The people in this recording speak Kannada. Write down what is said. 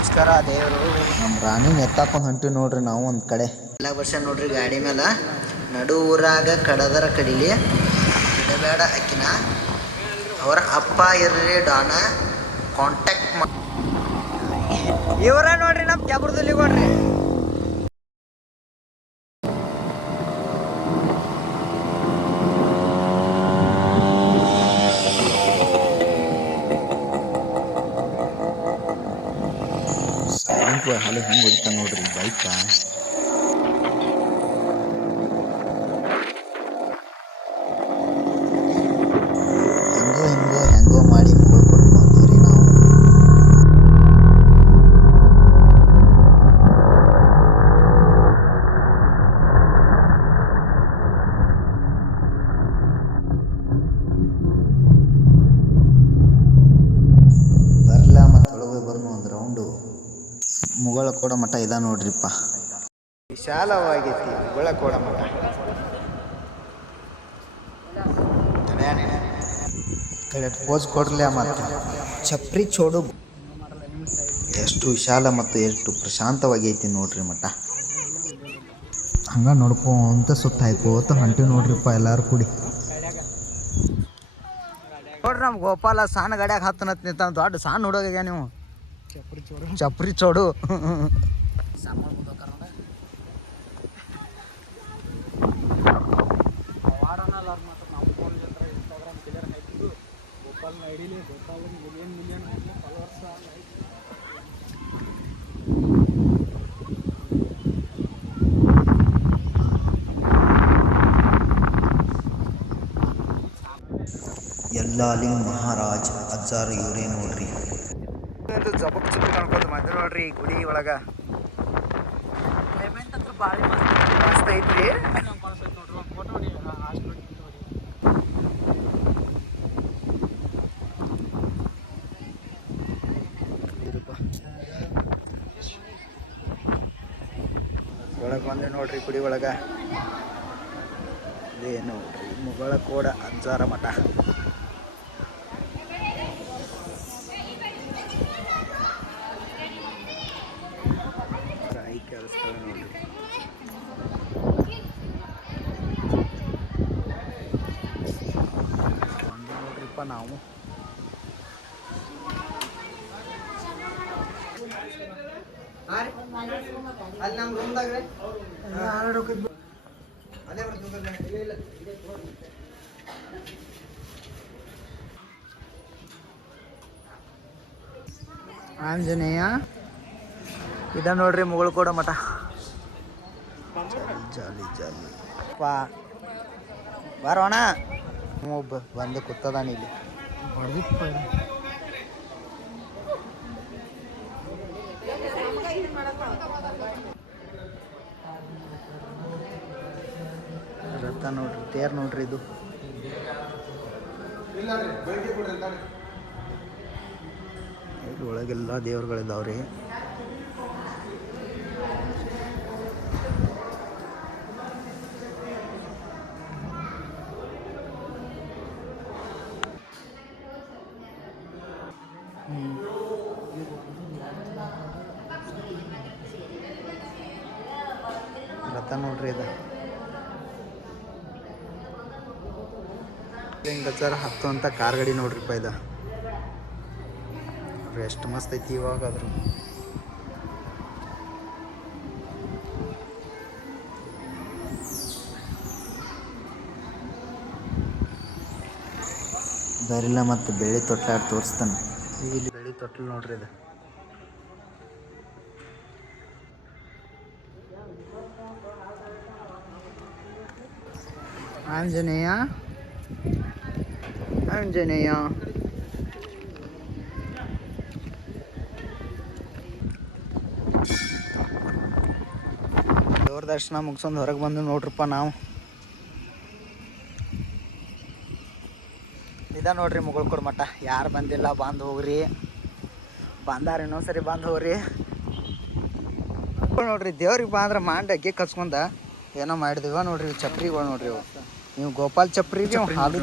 ನಮಸ್ಕಾರ ದೇವರು. ನಮ್ಮ ರಾಣಿ ಎತ್ತಾಕೊಂಡು ಹೊಂಟಿವಿ ನೋಡ್ರಿ ನಾವು ಒಂದು ಕಡೆ. ಎಲ್ಲ ವರ್ಷ ನೋಡ್ರಿ ಗಾಡಿ ಮೇಲೆ ನಡು ಊರಾಗ ಕಡದರ ಕಡಿಲಿ. ಬಿಡಬೇಡ ಅಕ್ಕಿನ. ಅವರ ಅಪ್ಪ ಇರ್ರಿ ಡಾನ. ಕಾಂಟ್ಯಾಕ್ಟ್ ಮಾಡಿ ಇವರ ನೋಡ್ರಿ ನಮ್ಮ ಕ್ಯಾಬ್ರದಲ್ಲಿ ಕೊಡ್ರಿ ಹಾಲು ಹೆಂಗೆ ಹೊಡಿತಾನೆ ನೋಡ್ರಿ ಬೈಕ ಹೆಂಗೋ ಹೆಂಗೋ ಹೆಂಗೋ ಮಾಡಿ ಮುಗುಳ್ ಕೊಟ್ಟು ಬಂದೀವ್ರಿ ನಾವು ಬರ್ಲ ಮತ್ತು ಒಳಗೆ ಬರ್ನು ಒಂದು ರೌಂಡು ಮುಗಳ ಕೋಡ ಮಠ ಇದ ನೋಡ್ರಿಪ್ಪ. ವಿಶಾಲವಾಗೈತಿ ಕೋಡ ಮಠ ಕಡೆ ಪೋಸ್ ಕೊಡ್ಲಿ ಮತ್ತು? ಚಪ್ರಿ ಚೋಡು. ಎಷ್ಟು ವಿಶಾಲ ಮತ್ತು ಎಷ್ಟು ಪ್ರಶಾಂತವಾಗಿ ಐತಿ ನೋಡ್ರಿ ಮಠ. ಹಂಗ ನೋಡ್ಕೊಂತ ಸುತ್ತ ಹಾಕೋತ ಹೊಂಟಿವಿ ನೋಡ್ರಿಪ್ಪ ಎಲ್ಲಾರು ಕೂಡಿ. ನೋಡ್ರಿ ನಮ್ಮ ಗೋಪಾಲ ಸಣ್ಣ ಗಾಡ್ಯಾಗ ಹತ್ತನತ್ ನಿಂತ ದೊಡ್ಡ ಸಣ್ಣ ಹುಡುಗ ನೀವು ಚಪ್ರಿ ಚೋಡು ಯಲ್ಲಾಲಿಂಗ್ ಮಹಾರಾಜ್ ಅಜ್ಜಾರು ಇವರೇ ನೋಡ್ರಿ ಜಬಕ್ ಚಿಕ್ಕ ಕಾಣ್ಕೋತ ಮಾಡಿದ್ರು ನೋಡ್ರಿ ಈ ಗುಡಿ ಒಳಗ. ಮಸ್ತ್ ಐತ್ರಿ. ಒಳಗೆ ಬಂದೆ ನೋಡ್ರಿ ಗುಡಿ ಒಳಗ. ಏನು ನೋಡ್ರಿ? ಮುಗಳ ಕೋಡ ಅಂಜಾರ ಮಠ. ಬಂದು ನೋಡ್ರಿಪ್ಪ ನಾವು ಅಲ್ಲಿ ನಮ್ಮ ರೂಮ್ದಾಗ ಅದೇ ಇಲ್ಲ ಆಂಜನೇಯ ಇದ ನೋಡ್ರಿ ಮುಗಳು ಕೂಡ ಮಠ ಜಾಲಿ ಜಾಲಿ ಪಾ ಬರೋಣ ಒಬ್ಬ ಬಂದು ಕೂತದಾನ ಇಲ್ಲಿ. ರಥ ನೋಡ್ರಿ ತೇರ್ ನೋಡ್ರಿ ಇದು. ಒಳಗೆಲ್ಲ ದೇವ್ರುಗಳಿದಾವ್ರಿ. ರಥ ನೋಡ್ರಿ ಇದು ಹಿಂಗಚಾರ ಹತ್ತು ಅಂತ ಕಾರ್ ಗಾಡಿ ನೋಡ್ರಿಪ್ಪ ಇದು. ಎಷ್ಟು ಮಸ್ತ್ ಐತಿ ಇವಾಗ ಅದ್ರ ಬರಿಲ್ಲ ಮತ್ತು ಬೆಳೆ ತೊಟ್ಲಾಡಿ ತೋರಿಸ್ತಾನೆ. ಇಲ್ಲಿ ಬೆಳಿ ತೊಟ್ಟಿಲು ನೋಡ್ರಿ ಇದು. ಆಂಜನೇಯ ಆಂಜನೇಯ. ದೇವ್ರ ದರ್ಶನ ಮುಗಿಸ್ಕೊಂಡು ಹೊರಗೆ ಬಂದು ನೋಡ್ರಪ್ಪ ನಾವು. ಇದ ನೋಡ್ರಿ ಮುಗಳ್ಕೊಡ್ ಮಠ. ಯಾರು ಬಂದಿಲ್ಲ, ಬಂದು ಹೋಗ್ರಿ. ಬಂದಾರ ಇನ್ನೊಂದ್ಸರಿ ಬಂದು ಹೋಗ್ರಿ. ನೋಡ್ರಿ, ದೇವ್ರಿಗೆ ಬಂದ್ರೆ ಮಾಂಡ ಅಗ್ಗೆ ಏನೋ ಮಾಡಿದಿವ ನೋಡ್ರಿ ಚಪ್ರಿಗಳು ನೋಡ್ರಿ ಇವು. ನೀವು ಗೋಪಾಲ್ ಚಪ್ರಿ ಹಾಲು